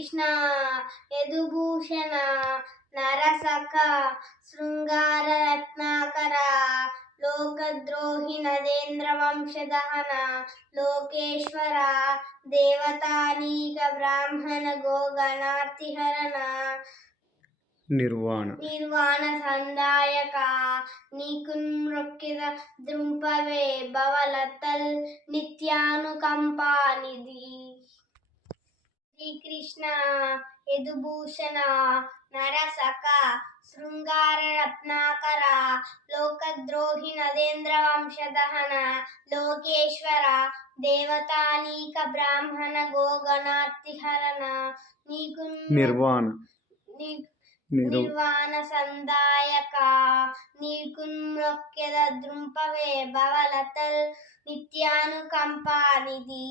శ్రీకృష్ణ యదుభూషణ నరసక శృంగార రత్నాకర లోకద్రోహి నరేంద్ర వంశదహన లోకేశ్వర దేవతానీక బ్రాహ్మణ గోగణార్తిహరణ. నిర్వాణ. నిర్వాణ సందాయక నీకు మృక్కిద దృంపవే భవలతల్ నిత్యానుకంపానిధి శ్రీకృష్ణ యదుభూషణ నరసక శృంగార రత్నాకర లోకద్రోహి నరేంద్ర వంశదహన లోకేశ్వర దేవతానీక బ్రాహ్మణ గోగణార్తిహరణ నీకు నిర్వాణ నిర్వాణ సందాయక నీకు మొక్కెద ద్రుంపవే భవలతల్ నిత్యానుకంపానిధి